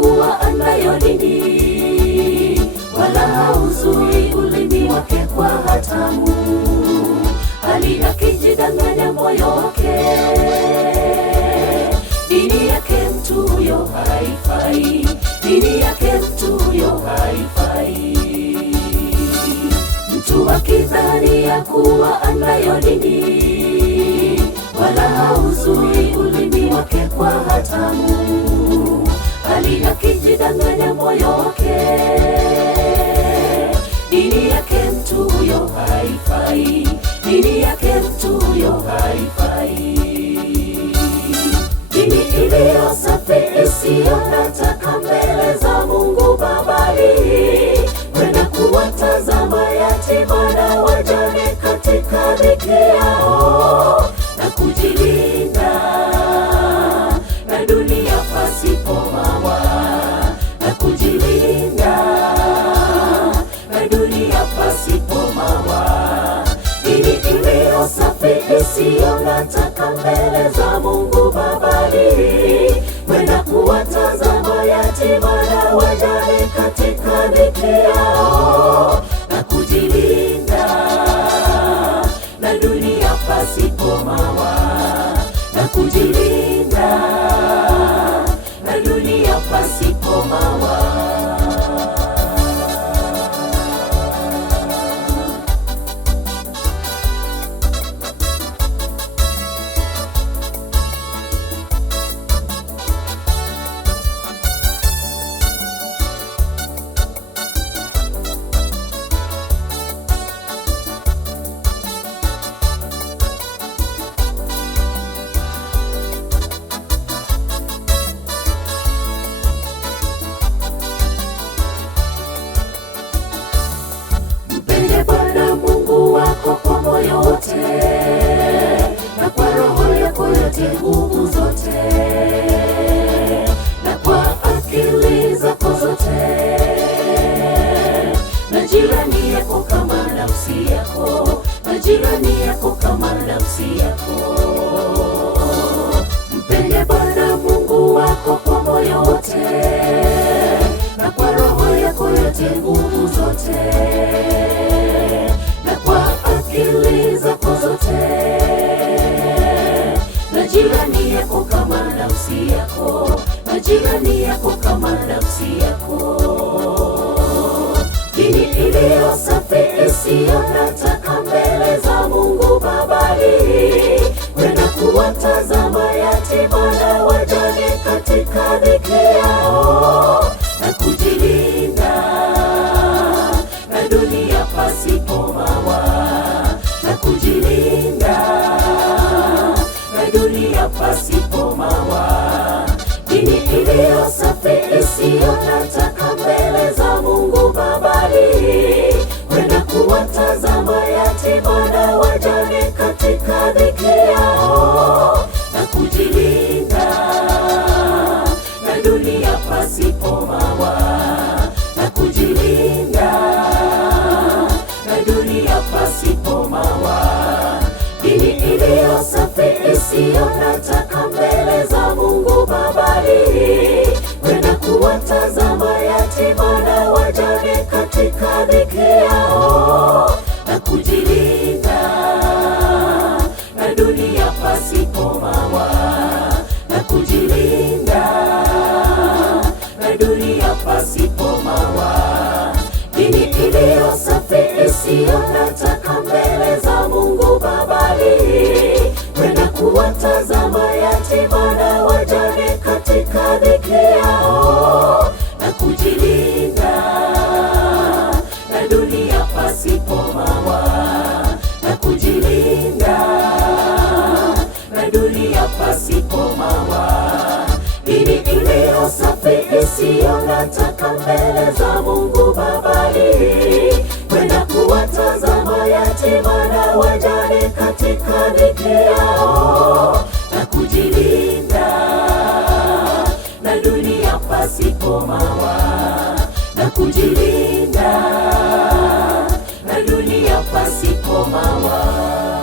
kuwa anayo dini, wala hauzui ulimi wake kwa hatamu, hali akijidanganya moyo wake. Dini yake mtu huyo haifai, dini yake mtu huyo haifai. Mtu akidhani ya kuwa anayo dini, wala hauzui ulimi wake kwa hatamu, hali akijidanganya moyo wake. Dini yake mtu huyo haifai, dini yake mtu huyo haifai. Dini iliyo safi isiyo na taka mbele za Mungu Babali, kwenda kuwatazama yatima na wajane katika dhiki yao, na kujilinda na dunia pasipo mawa, na kujilinda na dunia pasipo mawa. Dini iliyo safi isiyo na taka mbele za Mungu Babali, kwenda kuwatazama yatima na wajane katika dhiki yao, na kujilinda na dunia pasipo mawa, na kujilinda na dunia pasipo mawa. Kwa moyo wote na kwa roho yako yote, nguvu zote na kwa akili zako zote, na jirani yako kama nafsi yako, na jirani yako kama nafsi yako. Mpende Bwana Mungu wako kwa moyo wote na kwa roho yako yote, nguvu zote na kwa akili zako zote, na jirani yako kama nafsi yako, na jirani yako kama nafsi yako. Dini iliyo safi isiyo na taka mbele za Mungu Babali, kwenda kuwatazama yatima na wajane katika dhiki yao, na kujilinda na dunia pasipo mawa, na kujilinda na dunia pasipo mawa. Dini iliyo safi isiyo na taka mbele za Mungu Babali, kwenda kuwatazama yatima na wajane katika dhiki yao, na kujilinda na dunia pasipo mawa, na kujilinda na dunia pasipo mawa. Dini iliyo safi isiyo na taka mbele za Mungu Babali, kwenda kuwatazama yatima na wajane katika dhiki yao, na kujilinda na dunia pasipo mawa, na kujilinda na dunia pasipo mawa. Dini iliyo safi isiyo na taka mbele za Mungu Babali, kwenda kuwatazama yatima na wajane katika dhiki yao, na kujilinda na dunia pasipo mawa, na kujilinda na dunia pasipo mawa. Dini iliyo safi isiyo na taka mbele za Mungu Babali, kwenda kuwatazama yatima na wajane katika dhiki yao, na kujilinda na dunia pasipo mawa, na kujilinda na dunia pasipo mawa.